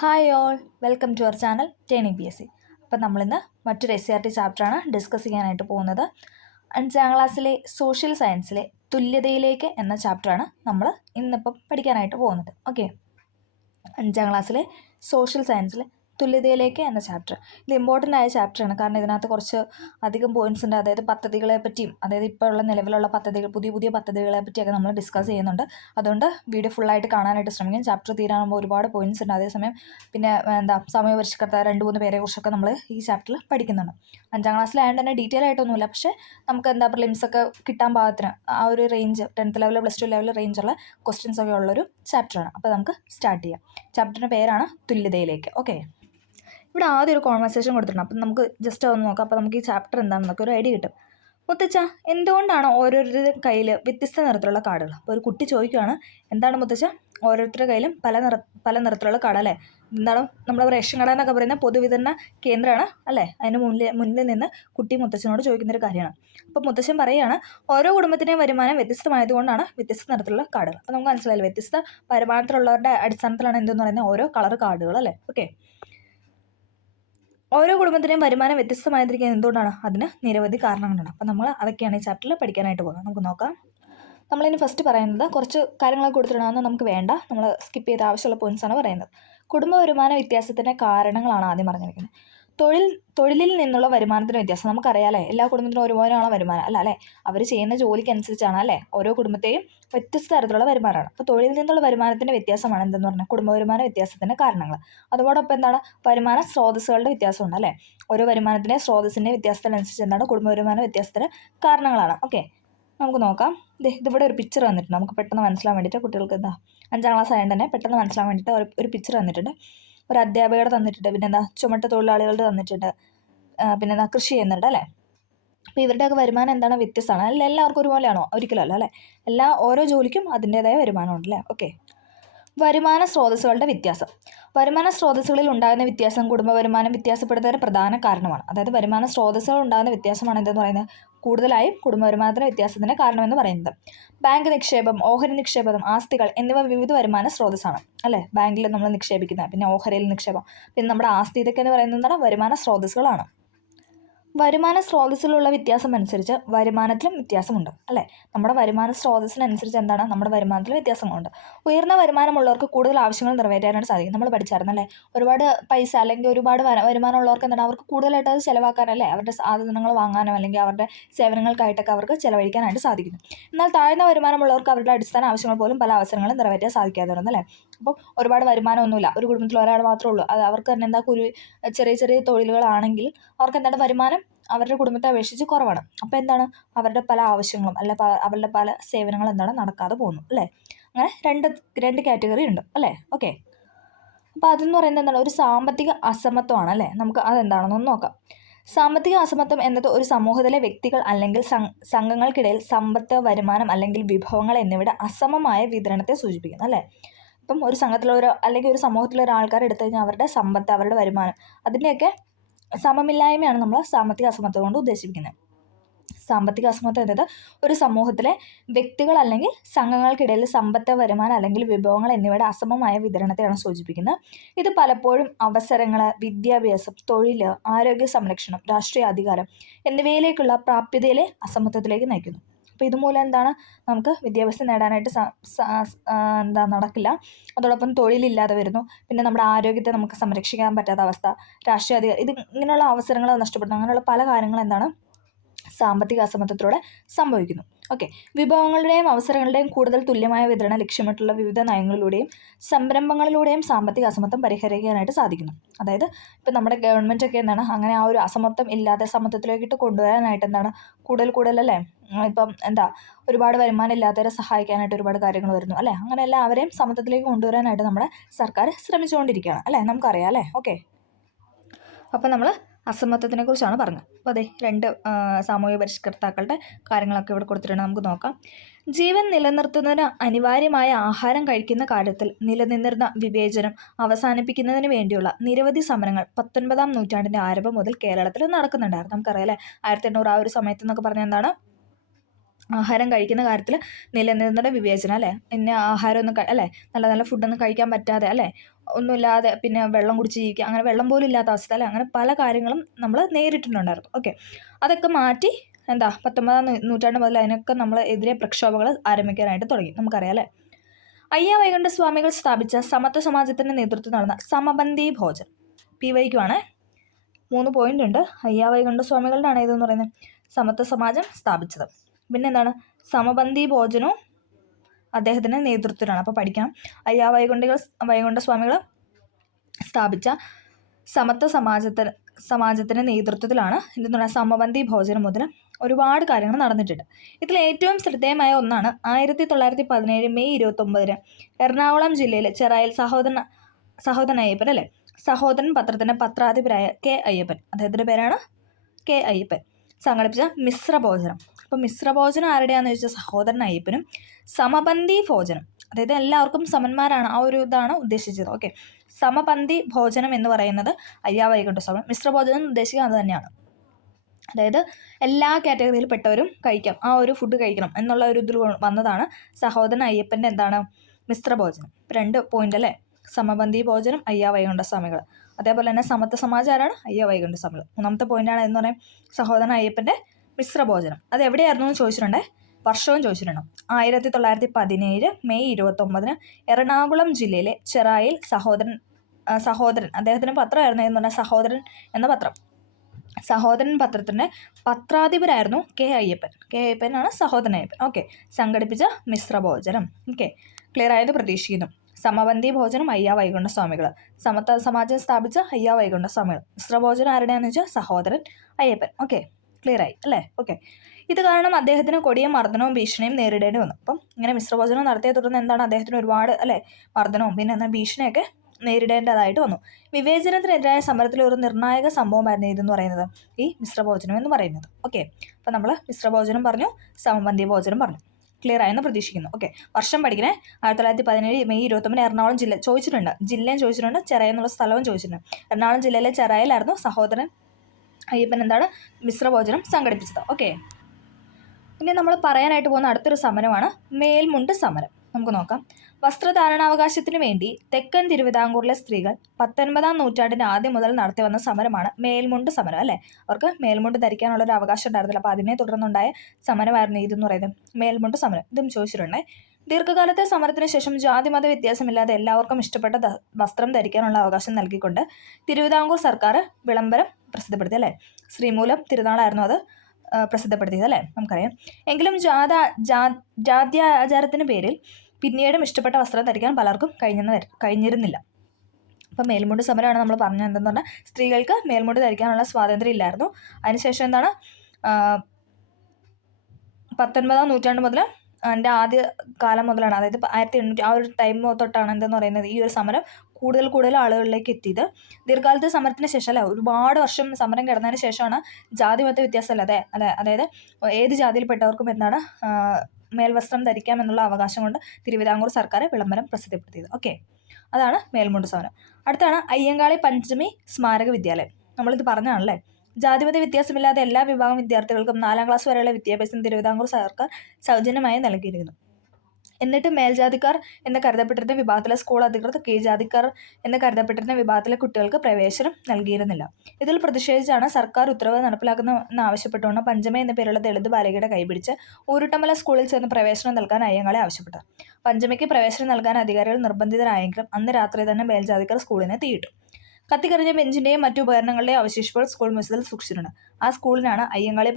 Hi all, welcome to our channel turning PSC. അപ്പം നമ്മളിന്ന് മറ്റൊരു SCERT ചാപ്റ്ററാണ് ഡിസ്കസ് ചെയ്യാനായിട്ട് പോകുന്നത്. 5ാം ക്ലാസ്സിലെ സോഷ്യൽ സയൻസിലെ തുല്യതയിലേക്ക് എന്ന ചാപ്റ്ററാണ് നമ്മൾ ഇന്നിപ്പം പഠിക്കാനായിട്ട് പോകുന്നത്. ഓക്കെ, 5ാം ക്ലാസ്സിലെ സോഷ്യൽ സയൻസിലെ തുല്യതയിലേക്ക് എന്ന ചാപ്റ്റർ ഇത് ഇമ്പോർട്ടൻ്റ് ആയ ചാപ്റ്ററാണ്. കാരണം ഇതിനകത്ത് കുറച്ച് അധികം പോയിൻറ്റ്സ് ഉണ്ട്. അതായത് പദ്ധതികളെ പറ്റിയും, അതായത് ഇപ്പോൾ ഉള്ള നിലവിലുള്ള പദ്ധതികൾ, പുതിയ പദ്ധതികളെ പറ്റിയൊക്കെ നമ്മൾ ഡിസ്കസ് ചെയ്യുന്നുണ്ട്. അതുകൊണ്ട് വീഡിയോ ഫുള്ളായിട്ട് കാണാനായിട്ട് ശ്രമിക്കും. ചാപ്റ്റർ തീരാകുമ്പോൾ ഒരുപാട് പോയിൻറ്റ്സ് ഉണ്ട്. അതേസമയം പിന്നെ സമയപരിഷ്കർത്ത 2-3 പേരെ കുറിച്ചൊക്കെ നമ്മൾ ഈ ചാപ്റ്ററിൽ പഠിക്കുന്നുണ്ട്. 5ാം ക്ലാസ്സിലായതുകൊണ്ട് തന്നെ ഡീറ്റെയിൽ ആയിട്ടൊന്നുമില്ല, പക്ഷേ നമുക്ക് പ്രിലിംസൊക്കെ കിട്ടാൻ പാകത്തിന് ആ ഒരു റേഞ്ച് 10th ലെവൽ +2 ലെവൽ റേഞ്ചുള്ള ക്വസ്റ്റ്യൻസ് ഒക്കെ ഉള്ളൊരു ചാപ്റ്ററാണ്. അപ്പോൾ നമുക്ക് സ്റ്റാർട്ട് ചെയ്യാം. ചാപ്റ്ററിൻ്റെ പേരാണ് തുല്യതയിലേക്ക്. ഓക്കെ, ഇവിടെ ആദ്യം ഒരു കോൺവെർസേഷൻ കൊടുത്തിട്ടുണ്ട്. അപ്പം നമുക്ക് ജസ്റ്റ് ഒന്ന് നോക്കാം. അപ്പോൾ നമുക്ക് ഈ ചാപ്റ്റർ എന്താണെന്നൊക്കെ ഒരു ഐഡിയ കിട്ടും. മുത്തച്ഛ, എന്തുകൊണ്ടാണ് ഓരോരുത്തരുടെ കയ്യിൽ വ്യത്യസ്ത നിറത്തിലുള്ള കാർഡുകൾ? അപ്പോൾ ഒരു കുട്ടി ചോദിക്കുകയാണ്, എന്താണ് മുത്തച്ഛ ഓരോരുത്തരുടെ കയ്യിലും പല നിറത്തിലുള്ള കാർഡ് അല്ലേ? എന്താണ് നമ്മൾ റേഷൻ കട എന്നൊക്കെ പറയുന്ന പൊതുവിതരണ കേന്ദ്രമാണ് അല്ലേ? അതിന് മുന്നിൽ നിന്ന് കുട്ടി മുത്തച്ഛനോട് ചോദിക്കുന്നൊരു കാര്യമാണ്. അപ്പോൾ മുത്തച്ഛൻ പറയുകയാണ്, ഓരോ കുടുംബത്തിൻ്റെയും വരുമാനം വ്യത്യസ്തമായതുകൊണ്ടാണ് വ്യത്യസ്ത നിറത്തിലുള്ള കാർഡുകൾ. അപ്പോൾ നമുക്ക് മനസ്സിലായില്ല, വ്യത്യസ്ത വരുമാനത്തിലുള്ളവരുടെ അടിസ്ഥാനത്തിലാണ് എന്തെന്ന് പറയുന്നത് ഓരോ കളർ കാർഡുകൾ അല്ലേ? ഓക്കെ, ഓരോ കുടുംബത്തിൻ്റെയും വരുമാനം വ്യത്യസ്തമായിരിക്കുന്നത് എന്തുകൊണ്ടാണ്? അതിന് നിരവധി കാരണങ്ങളുണ്ട്. അപ്പോൾ നമ്മൾ അതൊക്കെയാണ് ഈ ചാപ്റ്ററിൽ പഠിക്കാനായിട്ട് പോകുന്നത്. നമുക്ക് നോക്കാം. നമ്മളിനി ഫസ്റ്റ് പറയുന്നത് കുറച്ച് കാര്യങ്ങളൊക്കെ കൊടുത്തിട്ടുണ്ടാകുന്നത് നമുക്ക് വേണ്ട, നമ്മൾ സ്കിപ്പ് ചെയ്ത ആവശ്യമുള്ള പോയിൻറ്റ്സാണ് പറയുന്നത്. കുടുംബ വരുമാന വ്യത്യാസത്തിൻ്റെ കാരണങ്ങളാണ് ആദ്യം പറഞ്ഞിരിക്കുന്നത്. തൊഴിലിൽ നിന്നുള്ള വരുമാനത്തിന് വ്യത്യാസം നമുക്കറിയാമല്ലേ. എല്ലാ കുടുംബത്തിനും ഒരുപോലെയാണ് വരുമാനം അല്ല അല്ലേ? അവർ ചെയ്യുന്ന ജോലിക്കനുസരിച്ചാണ് അല്ലേ ഓരോ കുടുംബത്തെയും വ്യത്യസ്ത തരത്തിലുള്ള വരുമാനമാണ്. അപ്പോൾ തൊഴിലിൽ നിന്നുള്ള വരുമാനത്തിൻ്റെ വ്യത്യാസമാണ് എന്തെന്ന് പറഞ്ഞാൽ കുടുംബ വരുമാന വ്യത്യാസത്തിൻ്റെ കാരണങ്ങൾ. അതോടൊപ്പം എന്താണ്, വരുമാന സ്രോതസ്സുകളുടെ വ്യത്യാസമുണ്ട് അല്ലേ? ഓരോ വരുമാനത്തിൻ്റെ സ്രോതസ്സിൻ്റെ വ്യത്യാസത്തിനനുസരിച്ച് എന്താണ് കുടുംബ വരുമാന വ്യത്യാസത്തിന് കാരണങ്ങളാണ്. ഓക്കെ, നമുക്ക് നോക്കാം. ഇതിവിടെ ഒരു പിക്ചർ വന്നിട്ടുണ്ട്. നമുക്ക് പെട്ടെന്ന് മനസ്സിലാൻ വേണ്ടിയിട്ട് കുട്ടികൾക്ക് 5ാം ക്ലാസ് ആയതുകൊണ്ട് തന്നെ പെട്ടെന്ന് മനസ്സിലാൻ വേണ്ടിയിട്ട് ഒരു പിക്ചർ വന്നിട്ടുണ്ട്. ഒരു അധ്യാപകരുടെ തന്നിട്ടുണ്ട്, പിന്നെ ചുമട്ട് തൊഴിലാളികളുടെ തന്നിട്ടുണ്ട്, പിന്നെ കൃഷി ചെയ്യുന്നുണ്ട് അല്ലേ? അപ്പോൾ ഇവരുടെയൊക്കെ വരുമാനം എന്താണ് വ്യത്യസ്തമാണ് അല്ല? എല്ലാവർക്കും ഒരുപോലെയാണോ? ഒരിക്കലും അല്ല അല്ലേ? ഓരോ ജോലിക്കും അതിൻ്റേതായ വരുമാനമുണ്ട് അല്ലേ? ഓക്കെ, വരുമാന സ്രോതസ്സുകളുടെ വ്യത്യാസം. വരുമാന സ്രോതസ്സുകളിൽ ഉണ്ടാകുന്ന വ്യത്യാസം കുടുംബ വരുമാനം വ്യത്യാസപ്പെടുന്നതിന് പ്രധാന കാരണമാണ്. അതായത് വരുമാന സ്രോതസ്സുകൾ ഉണ്ടാകുന്ന വ്യത്യാസമാണ് എന്തെന്ന് പറയുന്നത് കൂടുതലായും കുടുംബ വരുമാനത്തിൻ്റെ വ്യത്യാസത്തിന് കാരണമെന്ന് പറയുന്നത്. ബാങ്ക് നിക്ഷേപം, ഓഹരി നിക്ഷേപം, ആസ്തികൾ എന്നിവ വിവിധ വരുമാന സ്രോതസ്സാണ് അല്ലേ? ബാങ്കിൽ നമ്മൾ നിക്ഷേപിക്കുന്നത്, പിന്നെ ഓഹരിയിൽ നിക്ഷേപം, പിന്നെ നമ്മുടെ ആസ്തി, ഇതൊക്കെ എന്ന് പറയുന്നത് എന്താണ്? വരുമാന സ്രോതസ്സുകളാണ്. വരുമാന സ്രോതസ്സിലുള്ള വ്യത്യാസം അനുസരിച്ച് വരുമാനത്തിലും വ്യത്യാസമുണ്ട് അല്ലേ? നമ്മുടെ വരുമാന സ്രോതസ്സിനനുസരിച്ച് എന്താണ് നമ്മുടെ വരുമാനത്തിൽ വ്യത്യാസങ്ങളുണ്ട്. ഉയർന്ന വരുമാനമുള്ളവർക്ക് കൂടുതൽ ആവശ്യങ്ങൾ നിറവേറ്റാനായിട്ട് സാധിക്കും. നമ്മൾ പഠിച്ചായിരുന്നല്ലേ, ഒരുപാട് പൈസ അല്ലെങ്കിൽ ഒരുപാട് വരുമാനമുള്ളവർക്ക് എന്താണ് അവർക്ക് കൂടുതലായിട്ട് അത് ചിലവാക്കാനല്ലേ, അവരുടെ സാധനങ്ങൾ വാങ്ങാനോ അല്ലെങ്കിൽ അവരുടെ സേവനങ്ങൾക്കായിട്ടൊക്കെ അവർക്ക് ചിലവഴിക്കാനായിട്ട് സാധിക്കുന്നു. എന്നാൽ താഴ്ന്ന വരുമാനമുള്ളവർക്ക് അവരുടെ അടിസ്ഥാന ആവശ്യങ്ങൾ പോലും പല അവസരങ്ങളും നിറവേറ്റാൻ സാധിക്കാതെ വരുന്നല്ലേ. അപ്പോൾ ഒരുപാട് വരുമാനമൊന്നുമില്ല, ഒരു കുടുംബത്തിൽ ഒരാൾ മാത്രമേ ഉള്ളൂ, അത് അവർക്ക് തന്നെ ചെറിയ തൊഴിലുകളാണെങ്കിൽ അവർക്ക് എന്താണ് വരുമാനം അവരുടെ കുടുംബത്തെ അപേക്ഷിച്ച് കുറവാണ്. അപ്പോൾ എന്താണ് അവരുടെ പല ആവശ്യങ്ങളും അല്ല അവരുടെ പല സേവനങ്ങളും എന്താണ് നടക്കാതെ പോകുന്നു അല്ലേ? അങ്ങനെ രണ്ട് കാറ്റഗറി ഉണ്ട് അല്ലേ? ഓക്കെ, അപ്പോൾ അതെന്ന് പറയുന്നത് എന്താണ്? ഒരു സാമ്പത്തിക അസമത്വമാണ് അല്ലേ? നമുക്ക് അതെന്താണെന്നൊന്ന് നോക്കാം. സാമ്പത്തിക അസമത്വം എന്നത് ഒരു സമൂഹത്തിലെ വ്യക്തികൾ അല്ലെങ്കിൽ സംഘങ്ങൾക്കിടയിൽ സമ്പത്ത്, വരുമാനം അല്ലെങ്കിൽ വിഭവങ്ങൾ എന്നിവയുടെ അസമമായ വിതരണത്തെ സൂചിപ്പിക്കുന്നു അല്ലേ? ഇപ്പം ഒരു സംഘത്തിലുള്ള അല്ലെങ്കിൽ ഒരു സമൂഹത്തിലുള്ള ആൾക്കാർ എടുത്തു കഴിഞ്ഞാൽ അവരുടെ സമ്പത്ത്, അവരുടെ വരുമാനം, അതിൻ്റെയൊക്കെ സമമില്ലായ്മയാണ് നമ്മൾ സാമ്പത്തിക അസമത്വം കൊണ്ട് ഉദ്ദേശിക്കുന്നത്. സാമ്പത്തിക അസമത്വം എന്നത് ഒരു സമൂഹത്തിലെ വ്യക്തികൾ അല്ലെങ്കിൽ സംഘങ്ങൾക്കിടയിൽ സമ്പത്ത്, വരുമാനം അല്ലെങ്കിൽ വിഭവങ്ങൾ എന്നിവയുടെ അസമമായ വിതരണത്തെയാണ് സൂചിപ്പിക്കുന്നത്. ഇത് പലപ്പോഴും അവസരങ്ങൾ, വിദ്യാഭ്യാസം, തൊഴിൽ, ആരോഗ്യ സംരക്ഷണം, രാഷ്ട്രീയ അധികാരം എന്നിവയിലേക്കുള്ള പ്രാപ്യതയിലെ അസമത്വത്തിലേക്ക് നയിക്കുന്നു. അപ്പോൾ ഇതുമൂലം എന്താണ് നമുക്ക് വിദ്യാഭ്യാസം നേടാനായിട്ട് നടക്കില്ല. അതോടൊപ്പം തൊഴിലില്ലാതെ വരുന്നു, പിന്നെ നമ്മുടെ ആരോഗ്യത്തെ നമുക്ക് സംരക്ഷിക്കാൻ പറ്റാത്ത അവസ്ഥ, രാഷ്ട്രീയ അധികാരം, ഇങ്ങനെയുള്ള അവസരങ്ങൾ നഷ്ടപ്പെടുന്നു. അങ്ങനെയുള്ള പല കാര്യങ്ങളും എന്താണ് സാമ്പത്തിക അസമത്വത്തിലൂടെ സംഭവിക്കുന്നു. ഓക്കെ, വിഭവങ്ങളുടെയും അവസരങ്ങളുടെയും കൂടുതൽ തുല്യമായ വിതരണം ലക്ഷ്യമിട്ടുള്ള വിവിധ നയങ്ങളിലൂടെയും സംരംഭങ്ങളിലൂടെയും സാമ്പത്തിക അസമത്വം പരിഹരിക്കാനായിട്ട് സാധിക്കുന്നു. അതായത് ഇപ്പം നമ്മുടെ ഗവൺമെൻറ്റൊക്കെ എന്താണ് അങ്ങനെ ആ ഒരു അസമത്വം ഇല്ലാതെ സമത്വത്തിലേക്കിട്ട് കൊണ്ടുവരാനായിട്ട് എന്താണ് കൂടുതൽ അല്ലേ? ഇപ്പം ഒരുപാട് വരുമാനം ഇല്ലാത്തവരെ സഹായിക്കാനായിട്ട് ഒരുപാട് കാര്യങ്ങൾ വരുന്നു അല്ലേ? അങ്ങനെ എല്ലാവരെയും സമത്വത്തിലേക്ക് കൊണ്ടുവരാനായിട്ട് നമ്മുടെ സർക്കാർ ശ്രമിച്ചുകൊണ്ടിരിക്കുകയാണ് അല്ലേ? നമുക്കറിയാം അല്ലേ? ഓക്കെ, അപ്പോൾ നമ്മൾ അസമത്വത്തിനെ കുറിച്ചാണ് പറഞ്ഞത്. അപ്പോൾ അതെ, 2 സാമൂഹ്യ പരിഷ്കർത്താക്കളുടെ കാര്യങ്ങളൊക്കെ ഇവിടെ കൊടുത്തിട്ടുണ്ട്. നമുക്ക് നോക്കാം. ജീവൻ നിലനിർത്തുന്നതിന് അനിവാര്യമായ ആഹാരം കഴിക്കുന്ന കാര്യത്തിൽ നിലനിന്നിരുന്ന വിവേചനം അവസാനിപ്പിക്കുന്നതിന് വേണ്ടിയുള്ള നിരവധി സമരങ്ങൾ 19ാം നൂറ്റാണ്ടിൻ്റെ ആരംഭം മുതൽ കേരളത്തിൽ നടക്കുന്നുണ്ടായിരുന്നു. നമുക്കറിയാം അല്ലേ? 1800 ആ ഒരു സമയത്ത് എന്നൊക്കെ പറഞ്ഞാൽ എന്താണ് ആഹാരം കഴിക്കുന്ന കാര്യത്തിൽ നിലനിന്നിട്ട് വിവേചനം അല്ലേ, പിന്നെ ആഹാരമൊന്നും അല്ലേ, നല്ല നല്ല ഫുഡൊന്നും കഴിക്കാൻ പറ്റാതെ അല്ലേ, ഒന്നുമില്ലാതെ പിന്നെ വെള്ളം കുടിച്ച് ജീവിക്കുക, അങ്ങനെ വെള്ളം പോലും ഇല്ലാത്ത അവസ്ഥ അല്ലേ, അങ്ങനെ പല കാര്യങ്ങളും നമ്മൾ നേരിട്ടിട്ടുണ്ടായിരുന്നു. ഓക്കെ, അതൊക്കെ മാറ്റി എന്താ 19-ാം നൂറ്റാണ്ട് മുതൽ അതിനൊക്കെ നമ്മൾ എതിരെ പ്രക്ഷോഭങ്ങൾ ആരംഭിക്കാനായിട്ട് തുടങ്ങി, നമുക്കറിയാം അല്ലേ. അയ്യ വൈകുണ്ഠ സ്വാമികൾ സ്ഥാപിച്ച സമത്വ സമാജത്തിൻ്റെ നേതൃത്വം നടന്ന സമപന്തി ഭോജൻ, PY ആണ്. 3 പോയിന്റ് ഉണ്ട്. അയ്യ വൈകുണ്ഠ സ്വാമികളുടെ ആണ് ഇതെന്ന് പറയുന്നത് സമത്വ സമാജം സ്ഥാപിച്ചത്. പിന്നെ എന്താണ്, സമപന്തി ഭോജനവും അദ്ദേഹത്തിൻ്റെ നേതൃത്വത്തിലാണ്. അപ്പോൾ പഠിക്കണം, അയ്യ വൈകുണ്ഠ സ്വാമികൾ സ്ഥാപിച്ച സമത്വ സമാജത്തിൻ്റെ നേതൃത്വത്തിലാണ് എന്തെന്ന് പറയുക സമപന്തി ഭോജനം മുതൽ ഒരുപാട് കാര്യങ്ങൾ നടന്നിട്ടുണ്ട്. ഇതിൽ ഏറ്റവും ശ്രദ്ധേയമായ ഒന്നാണ് 1917 മെയ് 29 എറണാകുളം ജില്ലയിലെ ചെറായിൽ സഹോദരൻ അയ്യപ്പൻ അല്ലേ, സഹോദരൻ പത്രത്തിൻ്റെ പത്രാധിപരായ K. അയ്യപ്പൻ, അദ്ദേഹത്തിൻ്റെ പേരാണ് K. അയ്യപ്പൻ, സംഘടിപ്പിച്ച മിശ്രഭോജനം. അപ്പോൾ മിശ്രഭോജനം ആരുടെയാണെന്ന് ചോദിച്ചാൽ സഹോദരൻ അയ്യപ്പനും. സമപന്തി ഭോജനം, അതായത് എല്ലാവർക്കും സമന്മാരാണ്, ആ ഒരു ഇതാണ് ഉദ്ദേശിച്ചത്. ഓക്കെ, സമപന്തി ഭോജനം എന്ന് പറയുന്നത് അയ്യ വൈകുണ്ഠ സ്വാമി. മിശ്രഭോജനം ഉദ്ദേശിക്കുന്നത് അത് തന്നെയാണ്, അതായത് എല്ലാ കാറ്റഗറിയിൽ പെട്ടവരും കഴിക്കാം, ആ ഒരു ഫുഡ് കഴിക്കണം എന്നുള്ള ഒരു ഇതിൽ വന്നതാണ് സഹോദരൻ അയ്യപ്പൻ്റെ എന്താണ് മിശ്രഭോജനം. 2 പോയിന്റ് അല്ലേ, സമപന്തി ഭോജനം അയ്യ വൈകുണ്ഠ സ്വാമികൾ. അതേപോലെ തന്നെ സമത്വ സമാജം ആരാണ്, അയ്യ വൈകുണ്ഠ സ്വാമികൾ. 3-ാമത്തെ പോയിന്റാണ് എന്ന് പറയും സഹോദരൻ അയ്യപ്പൻ്റെ മിശ്രഭോജനം. അത് എവിടെയായിരുന്നു എന്ന് ചോദിച്ചിട്ടുണ്ടേ, വർഷവും ചോദിച്ചിട്ടുണ്ട്. 1917 മെയ് 29 എറണാകുളം ജില്ലയിലെ ചെറായിൽ സഹോദരൻ അദ്ദേഹത്തിൻ്റെ പത്രമായിരുന്നു എന്ന് പറഞ്ഞാൽ സഹോദരൻ എന്ന പത്രം. സഹോദരൻ പത്രത്തിൻ്റെ പത്രാധിപരായിരുന്നു K. അയ്യപ്പനാണ് സഹോദരൻ അയ്യപ്പൻ. ഓക്കെ, സംഘടിപ്പിച്ച മിശ്രഭോജനം. ഓക്കെ, ക്ലിയർ ആയത് പ്രതീക്ഷിക്കുന്നു. സമപന്തി ഭോജനം അയ്യ വൈകുണ്ഠ സ്വാമികൾ, സമത്വ സമാജം സ്ഥാപിച്ച അയ്യ വൈകുണ്ഠ സ്വാമികൾ. മിശ്രഭോജനം ആരുടെയാണെന്ന് വെച്ചാൽ സഹോദരൻ അയ്യപ്പൻ. ഓക്കെ, ക്ലിയർ ആയി അല്ലേ. ഓക്കെ, ഇത് കാരണം അദ്ദേഹത്തിന് കൊടിയ മർദ്ദനവും ഭീഷണിയും നേരിടേണ്ടി വന്നു. അപ്പം ഇങ്ങനെ മിശ്രഭോജനം നടത്തിയെ തുടർന്ന് എന്താണ് അദ്ദേഹത്തിന് ഒരുപാട് അല്ലേ മർദ്ദനവും പിന്നെ എന്നാൽ ഭീഷണിയൊക്കെ നേരിടേണ്ടതായിട്ട് വന്നു. വിവേചനത്തിനെതിരായ സമരത്തിലെ ഒരു നിർണായക സംഭവമായിരുന്നു ഇതെന്ന് പറയുന്നത് ഈ മിശ്രഭോജനം എന്ന് പറയുന്നത്. ഓക്കെ, അപ്പം നമ്മൾ മിശ്രഭോജനം പറഞ്ഞു, സമപന്തി ഭോജനം പറഞ്ഞു. ക്ലിയർ ആയെന്ന് പ്രതീക്ഷിക്കുന്നു. ഓക്കെ, വർഷം പഠിക്കണേ. 1917 മെയ് 29 എറണാകുളം ജില്ല ചോദിച്ചിട്ടുണ്ട്, ജില്ലയും ചോദിച്ചിട്ടുണ്ട്, ചെറായി എന്നുള്ള സ്ഥലവും ചോദിച്ചിട്ടുണ്ട്. എറണാകുളം ജില്ലയിലെ ചെറായിലായിരുന്നു സഹോദരൻ അയ്യപ്പൻ എന്താണ് മിശ്രഭോജനം സംഘടിപ്പിച്ചത്. ഓക്കെ, ഇനി നമ്മൾ പറയാനായിട്ട് പോകുന്ന അടുത്തൊരു സമരമാണ് മേൽമുണ്ട് സമരം. നമുക്ക് നോക്കാം. വസ്ത്രധാരണാവകാശത്തിന് വേണ്ടി തെക്കൻ തിരുവിതാംകൂറിലെ സ്ത്രീകൾ 19-ാം നൂറ്റാണ്ടിൻ്റെ ആദ്യം മുതൽ നടത്തി വന്ന സമരമാണ് മേൽമുണ്ട് സമരം അല്ലേ. അവർക്ക് മേൽമുണ്ട് ധരിക്കാനുള്ളൊരു അവകാശം ഉണ്ടായിരുന്നില്ല, അപ്പോൾ അതിനെ തുടർന്നുണ്ടായ സമരമായിരുന്നു ഇതെന്ന് പറയുന്നത് മേൽമുണ്ട് സമരം. ഇതും ചോദിച്ചിട്ടുണ്ടേ. ദീർഘകാലത്തെ സമരത്തിന് ശേഷം ജാതിമത വ്യത്യാസമില്ലാതെ എല്ലാവർക്കും ഇഷ്ടപ്പെട്ട വസ്ത്രം ധരിക്കാനുള്ള അവകാശം നൽകിക്കൊണ്ട് തിരുവിതാംകൂർ സർക്കാർ വിളംബരം പ്രസിദ്ധപ്പെടുത്തി അല്ലേ. ശ്രീമൂലം തിരുനാളായിരുന്നു അത് പ്രസിദ്ധപ്പെടുത്തിയത് അല്ലേ, നമുക്കറിയാം. എങ്കിലും ജാത്യാചാരത്തിന് പേരിൽ പിന്നീടും ഇഷ്ടപ്പെട്ട വസ്ത്രം ധരിക്കാൻ പലർക്കും കഴിഞ്ഞിരുന്നില്ല. അപ്പം മേൽമുണ്ട് സമരമാണ് നമ്മൾ പറഞ്ഞത്. എന്തെന്ന് പറഞ്ഞാൽ സ്ത്രീകൾക്ക് മേൽമുണ്ട് ധരിക്കാനുള്ള സ്വാതന്ത്ര്യം ഇല്ലായിരുന്നു. അതിനുശേഷം എന്താണ് 19-ാം നൂറ്റാണ്ട് മുതൽ അതിൻ്റെ ആദ്യ കാലം മുതലാണ്, അതായത് 1800 ആ ഒരു ടൈം തൊട്ടാണ് എന്തെന്ന് പറയുന്നത് ഈ ഒരു സമരം കൂടുതൽ ആളുകളിലേക്ക് എത്തിയത്. ദീർഘകാലത്തെ സമരത്തിന് ശേഷം അല്ലേ, ഒരുപാട് വർഷം സമരം കിടന്നതിന് ശേഷമാണ് ജാതിമത വ്യത്യാസം അല്ലാതെ അതായത് ഏത് ജാതിയിൽപ്പെട്ടവർക്കും എന്താണ് മേൽവസ്ത്രം ധരിക്കാം എന്നുള്ള അവകാശം കൊണ്ട് തിരുവിതാംകൂർ സർക്കാർ വിളംബരം പ്രസിദ്ധപ്പെടുത്തിയത്. ഓക്കെ, അതാണ് മേൽമുണ്ട് സമരം. അടുത്താണ് അയ്യങ്കാളി പഞ്ചമി സ്മാരക വിദ്യാലയം. നമ്മളിത് പറഞ്ഞാണല്ലേ. ജാതിമത വ്യത്യാസമില്ലാതെ എല്ലാ വിഭാഗം വിദ്യാർത്ഥികൾക്കും 4-ാം ക്ലാസ് വരെയുള്ള വിദ്യാഭ്യാസം തിരുവിതാംകൂർ സർക്കാർ സൗജന്യമായി നൽകിയിരുന്നു. എന്നിട്ട് മേൽജാതിക്കാർ എന്ന് കരുതപ്പെട്ടിരുന്ന വിഭാഗത്തിലെ സ്കൂൾ അധികൃതർ കീഴ്ജാതിക്കാർ എന്ന് കരുതപ്പെട്ടിരുന്ന വിഭാഗത്തിലെ കുട്ടികൾക്ക് പ്രവേശനം നൽകിയിരുന്നില്ല. ഇതിൽ പ്രതിഷേധിച്ചാണ് സർക്കാർ ഉത്തരവ് നടപ്പിലാക്കുന്ന ആവശ്യപ്പെട്ടുകൊണ്ട് പഞ്ചമ എന്ന പേരുള്ള ദളിത് ബാലികയുടെ കൈപിടിച്ച് ഊരുട്ടമല സ്കൂളിൽ ചെന്ന് പ്രവേശനം നൽകാൻ അയ്യങ്കാളി ആവശ്യപ്പെട്ടു. പഞ്ചമയ്ക്ക് പ്രവേശനം നൽകാൻ അധികാരികൾ നിർബന്ധിതരായെങ്കിലും അന്ന് രാത്രി തന്നെ മേൽജാതിക്കാർ സ്കൂളിനെ തീയിട്ടു. കത്തിക്കറിഞ്ഞ ബെഞ്ചിൻ്റെയും മറ്റു ഉപകരണങ്ങളുടെയും അവശേഷിപ്പുകൾ സ്കൂൾ മ്യൂസിയത്തിൽ സൂക്ഷിച്ചിട്ടുണ്ട്. ആ സ്കൂളിനാണ് അയ്യങ്കാളി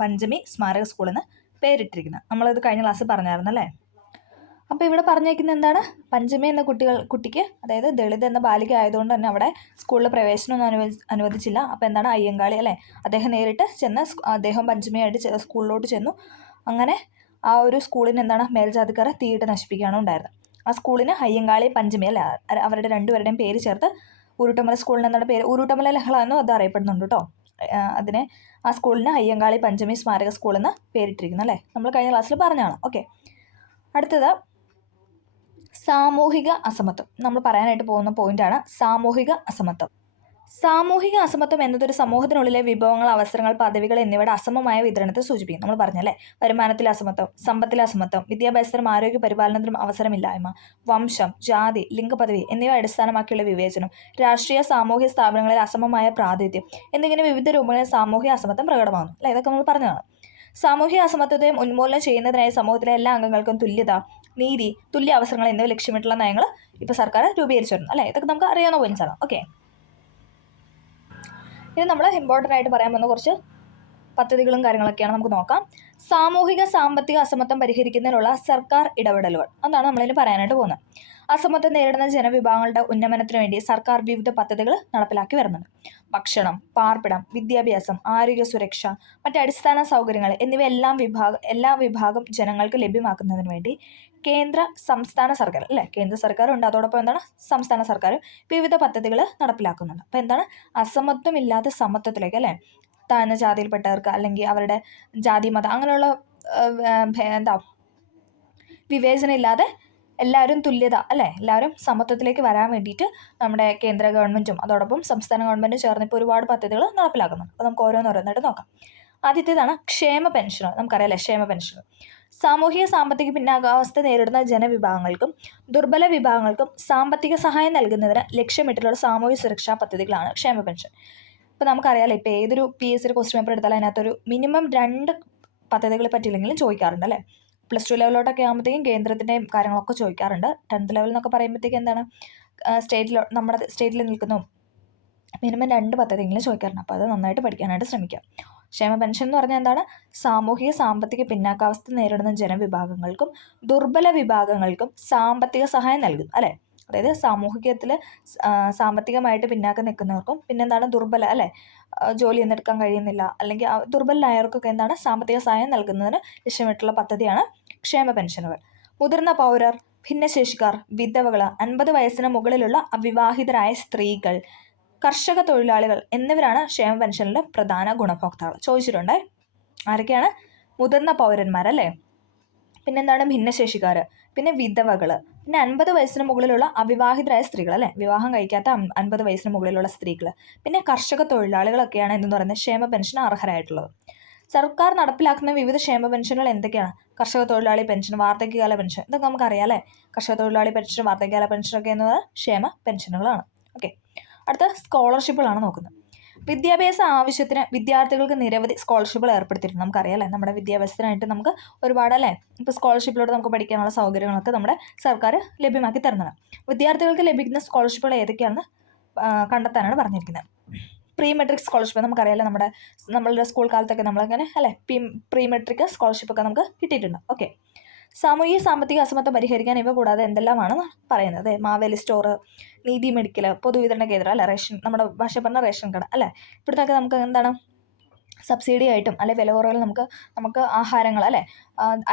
പഞ്ചമി സ്മാരക സ്കൂളെന്ന് പേരിട്ടിരിക്കുന്നത്. നമ്മളിത് കഴിഞ്ഞ ക്ലാസ്സിൽ പറഞ്ഞായിരുന്നല്ലേ. അപ്പോൾ ഇവിടെ പറഞ്ഞേക്കുന്നത് എന്താണ്, പഞ്ചമി എന്ന കുട്ടിക്ക് അതായത് ദളിത് എന്ന ബാലിക ആയതുകൊണ്ട് തന്നെ അവിടെ സ്കൂളിൽ പ്രവേശനമൊന്നും അനുവദിച്ചില്ല. അപ്പോൾ എന്താണ് അയ്യങ്കാളി അല്ലേ, അദ്ദേഹം നേരിട്ട് ചെന്ന് അദ്ദേഹം പഞ്ചമിയായിട്ട് സ്കൂളിലോട്ട് ചെന്നു. അങ്ങനെ ആ ഒരു സ്കൂളിന് എന്താണ് മേൽജാതിക്കാരെ തീയിട്ട് നശിപ്പിക്കുകയാണ് ഉണ്ടായിരുന്നത്. ആ സ്കൂളിന് അയ്യങ്കാളി പഞ്ചമി അല്ലേ, അവരുടെ രണ്ടുപേരുടെയും പേര് ചേർത്ത് ഊരുട്ടമല സ്കൂളിന് എന്താണ് പേര്, ഊരുട്ടമല ലഹള എന്നും അത് അറിയപ്പെടുന്നുണ്ട് കേട്ടോ. അതിനെ ആ സ്കൂളിന് അയ്യങ്കാളി പഞ്ചമി സ്മാരക സ്കൂളെന്ന് പേരിട്ടിരിക്കുന്നു അല്ലേ, നമ്മൾ കഴിഞ്ഞ ക്ലാസ്സിൽ പറഞ്ഞതാണ്. ഓക്കെ, അടുത്തത് സാമൂഹിക അസമത്വം. നമ്മൾ പറയാനായിട്ട് പോകുന്ന പോയിന്റാണ് സാമൂഹിക അസമത്വം. സാമൂഹിക അസമത്വം എന്നതൊരു സമൂഹത്തിനുള്ളിലെ വിഭവങ്ങൾ, അവസരങ്ങൾ, പദവികൾ എന്നിവയുടെ അസമമായ വിതരണത്തെ സൂചിപ്പിക്കും. നമ്മൾ പറഞ്ഞല്ലേ, വരുമാനത്തിലെ അസമത്വം, സമ്പത്തിലെ അസമത്വം, വിദ്യാഭ്യാസത്തിനും ആരോഗ്യ പരിപാലനത്തിനും അവസരമില്ലായ്മ, വംശം, ജാതി, ലിംഗപദവി എന്നിവ അടിസ്ഥാനമാക്കിയുള്ള വിവേചനം, രാഷ്ട്രീയ സാമൂഹിക സ്ഥാപനങ്ങളിൽ അസമമായ പ്രാതിനിധ്യം എന്നിങ്ങനെ വിവിധ രൂപങ്ങളിൽ സാമൂഹിക അസമത്വം പ്രകടമാകുന്നു. അല്ലെ, ഇതൊക്കെ നമ്മൾ പറഞ്ഞതാണ്. സാമൂഹിക അസമത്വത്തെ ഉന്മൂലനം ചെയ്യുന്നതിനായി സമൂഹത്തിലെ എല്ലാ അംഗങ്ങൾക്കും തുല്യത, നീതി, തുല്യ അവസരങ്ങൾ എന്നിവ ലക്ഷ്യമിട്ടുള്ള നയങ്ങൾ ഇപ്പോൾ സർക്കാർ രൂപീകരിച്ചു വരുന്നു. അല്ലേ, ഇതൊക്കെ നമുക്ക് അറിയാവുന്ന പോയിന്റ്സാണ്. ഓക്കെ, ഇത് നമ്മൾ ഇമ്പോർട്ടൻ്റ് ആയിട്ട് പറയാൻ പോകുന്ന കുറച്ച് പദ്ധതികളും കാര്യങ്ങളൊക്കെയാണ്. നമുക്ക് നോക്കാം. സാമൂഹിക സാമ്പത്തിക അസമത്വം പരിഹരിക്കുന്നതിനുള്ള സർക്കാർ ഇടപെടലുകൾ, അതാണ് നമ്മളിതിന് പറയാനായിട്ട് പോകുന്നത്. അസമത്വം നേരിടുന്ന ജനവിഭാഗങ്ങളുടെ ഉന്നമനത്തിന് വേണ്ടി സർക്കാർ വിവിധ പദ്ധതികൾ നടപ്പിലാക്കി വരുന്നുണ്ട്. ഭക്ഷണം, പാർപ്പിടം, വിദ്യാഭ്യാസം, ആരോഗ്യ സുരക്ഷ, മറ്റ് അടിസ്ഥാന സൗകര്യങ്ങൾ എന്നിവ എല്ലാ വിഭാഗം ജനങ്ങൾക്ക് ലഭ്യമാക്കുന്നതിന് വേണ്ടി കേന്ദ്ര സംസ്ഥാന സർക്കാർ, അല്ലേ, കേന്ദ്ര സർക്കാരുണ്ട്, അതോടൊപ്പം എന്താണ് സംസ്ഥാന സർക്കാർ വിവിധ പദ്ധതികൾ നടപ്പിലാക്കുന്നുണ്ട്. അപ്പോൾ എന്താണ്, അസമത്വം ഇല്ലാതെ സമത്വത്തിലേക്ക്, അല്ലേ, താഴ്ന്ന ജാതിയിൽപ്പെട്ടവർക്ക് അല്ലെങ്കിൽ അവരുടെ ജാതി മതം അങ്ങനെയുള്ള വിവേചനം ഇല്ലാതെ എല്ലാവരും തുല്യത, അല്ലേ, എല്ലാവരും സമത്വത്തിലേക്ക് വരാൻ വേണ്ടിയിട്ട് നമ്മുടെ കേന്ദ്ര ഗവൺമെൻറ്റും അതോടൊപ്പം സംസ്ഥാന ഗവൺമെൻറ്റും ചേർന്ന് ഇപ്പോൾ ഒരുപാട് പദ്ധതികൾ നടപ്പിലാക്കുന്നുണ്ട്. അപ്പോൾ നമുക്ക് ഓരോന്നോരോന്നായിട്ട് നോക്കാം. ആദ്യത്തേതാണ് ക്ഷേമ പെൻഷനുകൾ. നമുക്കറിയാമല്ലേ, ക്ഷേമ പെൻഷനുകൾ സാമൂഹിക സാമ്പത്തിക പിന്നാക്കാവസ്ഥ നേരിടുന്ന ജനവിഭാഗങ്ങൾക്കും ദുർബല വിഭാഗങ്ങൾക്കും സാമ്പത്തിക സഹായം നൽകുന്നതിന് ലക്ഷ്യമിട്ടുള്ള സാമൂഹ്യ സുരക്ഷാ പദ്ധതികളാണ് ക്ഷേമ പെൻഷൻ. ഇപ്പോൾ നമുക്കറിയാമല്ലോ, ഇപ്പോൾ ഏതൊരു PSC ക്വസ്റ്റ്യൻ പേപ്പർ എടുത്താലും അതിനകത്തൊരു മിനിമം 2 പദ്ധതികളെ പറ്റിയില്ലെങ്കിലും ചോദിക്കാറുണ്ട്. അല്ലേ, +2 ലെവലിലോട്ടൊക്കെ ആകുമ്പോഴത്തേക്കും കേന്ദ്രത്തിൻ്റെയും കാര്യങ്ങളൊക്കെ ചോദിക്കാറുണ്ട്. 10th ലെവൽ എന്നൊക്കെ പറയുമ്പോഴത്തേക്കും എന്താണ്, നമ്മുടെ സ്റ്റേറ്റിൽ നിൽക്കുന്ന മിനിമം 2 പദ്ധതിയെങ്കിലും ചോദിക്കാറുണ്ട്. അപ്പോൾ അത് നന്നായിട്ട് പഠിക്കാനായിട്ട് ശ്രമിക്കുക. ക്ഷേമ പെൻഷൻ എന്ന് പറഞ്ഞാൽ എന്താണ്, സാമൂഹിക സാമ്പത്തിക പിന്നാക്കാവസ്ഥ നേരിടുന്ന ജനവിഭാഗങ്ങൾക്കും ദുർബല വിഭാഗങ്ങൾക്കും സാമ്പത്തിക സഹായം നൽകും. അല്ലേ, അതായത് സാമൂഹികത്തിൽ സാമ്പത്തികമായിട്ട് പിന്നാക്കം നിൽക്കുന്നവർക്കും പിന്നെന്താണ് ദുർബല, അല്ലേ, ജോലിയൊന്നും എടുക്കാൻ കഴിയുന്നില്ല അല്ലെങ്കിൽ ദുർബലരായവർക്കൊക്കെ എന്താണ് സാമ്പത്തിക സഹായം നൽകുന്നതിന് ലക്ഷ്യമിട്ടുള്ള പദ്ധതിയാണ് ക്ഷേമ പെൻഷനുകൾ. മുതിർന്ന പൗരർ, ഭിന്നശേഷിക്കാർ, വിധവകൾ, 50 വയസ്സിന് മുകളിലുള്ള അവിവാഹിതരായ സ്ത്രീകൾ, കർഷക തൊഴിലാളികൾ എന്നിവരാണ് ക്ഷേമ പെൻഷനിലെ പ്രധാന ഗുണഭോക്താക്കൾ. ചോദിച്ചിട്ടുണ്ട് ആരൊക്കെയാണ്, മുതിർന്ന പൗരന്മാരല്ലേ, പിന്നെന്താണ് ഭിന്നശേഷിക്കാർ, പിന്നെ വിധവകൾ, പിന്നെ 50 വയസ്സിന് മുകളിലുള്ള അവിവാഹിതരായ സ്ത്രീകൾ, അല്ലേ, വിവാഹം കഴിക്കാത്ത 50 വയസ്സിന് മുകളിലുള്ള സ്ത്രീകൾ, പിന്നെ കർഷക തൊഴിലാളികളൊക്കെയാണ് എന്ന് പറയുന്നത് ക്ഷേമ പെൻഷൻ അർഹരായിട്ടുള്ളത്. സർക്കാർ നടപ്പിലാക്കുന്ന വിവിധ ക്ഷേമ പെൻഷനുകൾ എന്തൊക്കെയാണ്, കർഷക തൊഴിലാളി പെൻഷൻ, വാർദ്ധക്യകാല പെൻഷൻ, ഇതൊക്കെ നമുക്കറിയാം. അല്ലേ, കർഷക തൊഴിലാളി പെൻഷൻ, വാർദ്ധക്യകാല പെൻഷനൊക്കെ എന്ന് പറയുന്നത് ക്ഷേമ പെൻഷനുകളാണ്. ഓക്കെ, അടുത്ത സ്കോളർഷിപ്പുകളാണ് നോക്കുന്നത്. വിദ്യാഭ്യാസ ആവശ്യത്തിന് വിദ്യാർത്ഥികൾക്ക് നിരവധി സ്കോളർഷിപ്പുകൾ ഏർപ്പെടുത്തിയിട്ടുണ്ട്. നമുക്കറിയാം, അല്ലേ, നമ്മുടെ വിദ്യാഭ്യാസത്തിനായിട്ട് നമുക്ക് ഒരുപാട്, അല്ലേ, ഇപ്പോൾ സ്കോളർഷിപ്പിലൂടെ നമുക്ക് പഠിക്കാനുള്ള സൗകര്യങ്ങളൊക്കെ നമ്മുടെ സർക്കാർ ലഭ്യമാക്കി തരുന്നതാണ്. വിദ്യാർത്ഥികൾക്ക് ലഭിക്കുന്ന സ്കോളർഷിപ്പുകൾ ഏതൊക്കെയാണെന്ന് കണ്ടെത്താനാണ് പറഞ്ഞിരിക്കുന്നത്. പ്രീ മെട്രിക് സ്കോളർഷിപ്പ് നമുക്കറിയാമല്ലോ, നമ്മളുടെ സ്കൂൾ കാലത്തൊക്കെ നമ്മളങ്ങനെ, അല്ലേ, പ്രീ മെട്രിക് സ്കോളർഷിപ്പൊക്കെ നമുക്ക് കിട്ടിയിട്ടുണ്ട്. ഓക്കെ, സാമൂഹിക സാമ്പത്തിക അസമത്വം പരിഹരിക്കാൻ ഇവ കൂടാതെ എന്തെല്ലാമാണ് പറയുന്നത്, മാവേലി സ്റ്റോർ, നീതി മെഡിക്കൽ, പൊതുവിതരണ കേന്ദ്രം, അല്ലെ, റേഷൻ, നമ്മുടെ ഭാഷ പറഞ്ഞ റേഷൻ കട, അല്ലേ, ഇവിടുന്നൊക്കെ നമുക്ക് എന്താണ് സബ്സിഡി ആയിട്ടും അല്ലെ വില കുറവിൽ നമുക്ക് ആഹാരങ്ങൾ, അല്ലേ,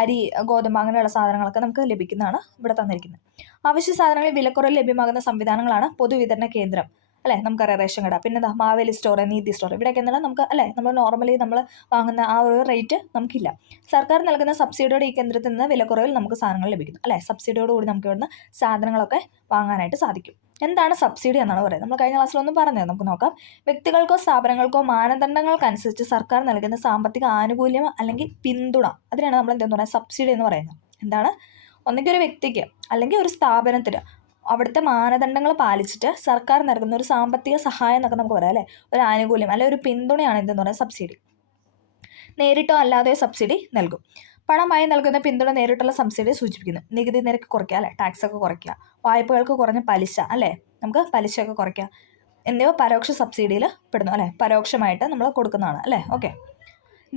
അരി, ഗോതമ്പ് അങ്ങനെയുള്ള സാധനങ്ങളൊക്കെ നമുക്ക് ലഭിക്കുന്നതാണ് ഇവിടെ തന്നിരിക്കുന്നത്. അവശ്യ സാധനങ്ങളിൽ വിലക്കുറവിൽ ലഭ്യമാകുന്ന സംവിധാനങ്ങളാണ് പൊതുവിതരണ കേന്ദ്രം, അല്ലേ, നമുക്കറിയാം റേഷൻ കട, പിന്നെ മാവേലി സ്റ്റോർ, നീതി സ്റ്റോർ, ഇവിടെയൊക്കെ എന്താണ് നമുക്ക്, അല്ലേ, നമ്മൾ നോർമലി നമ്മൾ വാങ്ങുന്ന ആ ഒരു റേറ്റ് നമുക്കില്ല. സർക്കാർ നൽകുന്ന സബ്സിഡിയോടെ ഈ കേന്ദ്രത്തിൽ നിന്ന് വിലക്കുറവിൽ നമുക്ക് സാധനങ്ങൾ ലഭിക്കുന്നു. അല്ലേ, സബ്സിഡിയോടുകൂടി നമുക്ക് ഇവിടുന്ന് സാധനങ്ങളൊക്കെ വാങ്ങാനായിട്ട് സാധിക്കും. എന്താണ് സബ്സിഡി എന്നാണ് പറയുന്നത്, നമ്മൾ കഴിഞ്ഞ ക്ലാസ്സിലൊന്നും പറഞ്ഞത്, നമുക്ക് നോക്കാം. വ്യക്തികൾക്കോ സ്ഥാപനങ്ങൾക്കോ മാനദണ്ഡങ്ങൾക്കനുസരിച്ച് സർക്കാർ നൽകുന്ന സാമ്പത്തിക ആനുകൂല്യം അല്ലെങ്കിൽ പിന്തുണ, അതിനാണ് നമ്മൾ എന്തെന്ന് പറയുന്നത് സബ്സിഡി എന്ന് പറയുന്നത്. എന്താണ്, ഒന്നെങ്കിൽ ഒരു വ്യക്തിക്ക് അല്ലെങ്കിൽ ഒരു സ്ഥാപനത്തിന് അവിടുത്തെ മാനദണ്ഡങ്ങൾ പാലിച്ചിട്ട് സർക്കാർ നൽകുന്ന ഒരു സാമ്പത്തിക സഹായം എന്നൊക്കെ നമുക്ക് പറയാം. അല്ലേ, ഒരു ആനുകൂല്യം അല്ലെങ്കിൽ ഒരു പിന്തുണയാണ് എന്തെന്ന് പറയുന്നത് സബ്സിഡി. നേരിട്ടോ അല്ലാതെയോ സബ്സിഡി നൽകും. പണമായി നൽകുന്ന പിന്തുണ നേരിട്ടുള്ള സബ്സിഡിയെ സൂചിപ്പിക്കുന്നു. നികുതി നിരക്ക് കുറയ്ക്കുക, അല്ലേ, ടാക്സൊക്കെ കുറയ്ക്കുക, വായ്പകൾക്ക് കുറഞ്ഞ പലിശ, അല്ലേ, നമുക്ക് പലിശയൊക്കെ കുറയ്ക്കുക എന്നിവ പരോക്ഷ സബ്സിഡിയിൽ പെടുന്നു. അല്ലേ, പരോക്ഷമായിട്ട് നമ്മൾ കൊടുക്കുന്നതാണ്. അല്ലേ, ഓക്കെ.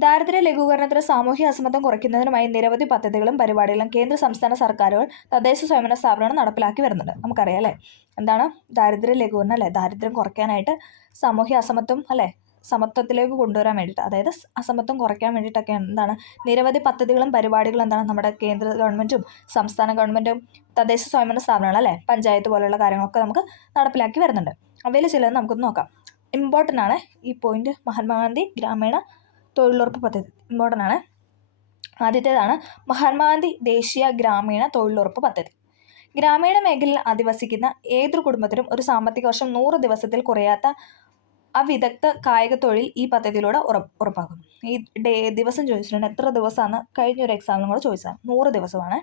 ദാരിദ്ര്യ ലഘൂകരണത്തിന് സാമൂഹ്യ അസമത്വം കുറയ്ക്കുന്നതിനുമായി നിരവധി പദ്ധതികളും പരിപാടികളും കേന്ദ്ര സംസ്ഥാന സർക്കാരുകൾ തദ്ദേശ സ്വയംഭരണ സ്ഥാപനങ്ങൾ നടപ്പിലാക്കി വരുന്നുണ്ട്. നമുക്കറിയാം, അല്ലേ, എന്താണ് ദാരിദ്ര്യ ലഘൂകരണം, അല്ലേ, ദാരിദ്ര്യം കുറയ്ക്കാനായിട്ട് സാമൂഹ്യ അസമത്വം, അല്ലേ, സമത്വത്തിലേക്ക് കൊണ്ടുവരാൻ വേണ്ടിയിട്ട്, അതായത് അസമത്വം കുറയ്ക്കാൻ വേണ്ടിയിട്ടൊക്കെ എന്താണ് നിരവധി പദ്ധതികളും പരിപാടികളും എന്താണ് നമ്മുടെ കേന്ദ്ര ഗവൺമെൻറ്റും സംസ്ഥാന ഗവൺമെൻറ്റും തദ്ദേശ സ്വയംഭരണ സ്ഥാപനങ്ങൾ, അല്ലേ, പഞ്ചായത്ത് പോലെയുള്ള കാര്യങ്ങളൊക്കെ നമുക്ക് നടപ്പിലാക്കി വരുന്നുണ്ട്. അവയിൽ ചിലത് നമുക്കൊന്ന് നോക്കാം. ഇമ്പോർട്ടൻ്റ് ആണ് ഈ പോയിന്റ്. മഹാത്മാഗാന്ധി ഗ്രാമീണ തൊഴിലുറപ്പ് പദ്ധതി ഇമ്പോർട്ടൻ്റ് ആണ്. ആദ്യത്തേതാണ് മഹാത്മാഗാന്ധി ദേശീയ ഗ്രാമീണ തൊഴിലുറപ്പ് പദ്ധതി. ഗ്രാമീണ മേഖലയിൽ അധിവസിക്കുന്ന ഏതൊരു കുടുംബത്തിനും ഒരു സാമ്പത്തിക വർഷം 100 ദിവസത്തിൽ കുറയാത്ത അവിദഗ്ധ കായിക തൊഴിൽ ഈ പദ്ധതിയിലൂടെ ഉറപ്പാക്കും. ഈ ദിവസം ചോദിച്ചിട്ടുണ്ട്, എത്ര ദിവസമാണ് കഴിഞ്ഞൊരു എക്സാമിനും കൂടെ ചോദിച്ചതാണ്. 100 ദിവസമാണ്.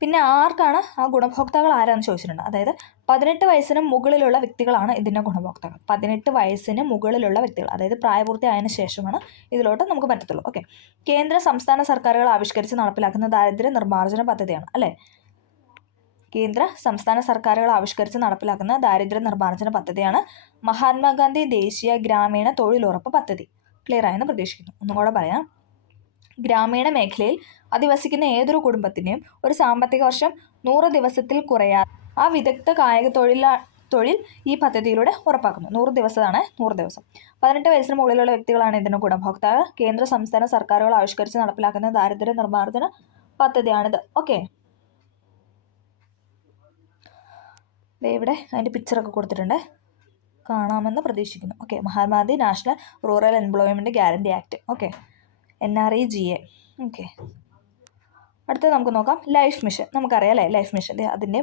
പിന്നെ ആർക്കാണ് ആ ഗുണഭോക്താക്കൾ ആരാണെന്ന് ചോദിച്ചിട്ടുണ്ട്. അതായത് 18 വയസ്സിന് മുകളിലുള്ള വ്യക്തികളാണ് ഇതിൻ്റെ ഗുണഭോക്താക്കൾ. 18 വയസ്സിന് മുകളിലുള്ള വ്യക്തികൾ, അതായത് പ്രായപൂർത്തിയായതിനു ശേഷമാണ് ഇതിലോട്ട് നമുക്ക് പറ്റത്തുള്ളൂ. ഓക്കെ. കേന്ദ്ര സംസ്ഥാന സർക്കാരുകൾ ആവിഷ്കരിച്ച് നടപ്പിലാക്കുന്ന ദാരിദ്ര്യ നിർമ്മാർജ്ജന പദ്ധതിയാണ് അല്ലേ. കേന്ദ്ര സംസ്ഥാന സർക്കാരുകൾ ആവിഷ്കരിച്ച് നടപ്പിലാക്കുന്ന ദാരിദ്ര്യ നിർമ്മാർജ്ജന പദ്ധതിയാണ് മഹാത്മാഗാന്ധി ദേശീയ ഗ്രാമീണ തൊഴിലുറപ്പ് പദ്ധതി. ക്ലിയർ ആയെന്ന് പ്രതീക്ഷിക്കുന്നു. ഒന്നും കൂടെ പറയാം. ഗ്രാമീണ മേഖലയിൽ അധിവസിക്കുന്ന ഏതൊരു കുടുംബത്തിനെയും ഒരു സാമ്പത്തിക വർഷം 100 ദിവസത്തിൽ കുറയാതെ ആ വിദഗ്ധ കായിക തൊഴിൽ ഈ പദ്ധതിയിലൂടെ ഉറപ്പാക്കുന്നു. 100 ദിവസമാണ്, 100 ദിവസം. 18 വയസ്സിന് മുകളിലുള്ള വ്യക്തികളാണ് ഇതിന് ഗുണഭോക്താവ്. കേന്ദ്ര സംസ്ഥാന സർക്കാരുകൾ ആവിഷ്കരിച്ച് നടപ്പിലാക്കുന്ന ദാരിദ്ര്യ നിർമ്മാർജ്ജന പദ്ധതിയാണിത്. ഓക്കെ. ഇവിടെ അതിൻ്റെ പിക്ചറൊക്കെ കൊടുത്തിട്ടുണ്ട്, കാണാമെന്ന് പ്രതീക്ഷിക്കുന്നു. Okay. Mahatma Gandhi national rural employment guarantee act. Okay. NREGA. Okay. അടുത്തത് നമുക്ക് നോക്കാം ലൈഫ് മിഷൻ. നമുക്കറിയാം അല്ലേ ലൈഫ് മിഷൻ, അതിൻ്റെ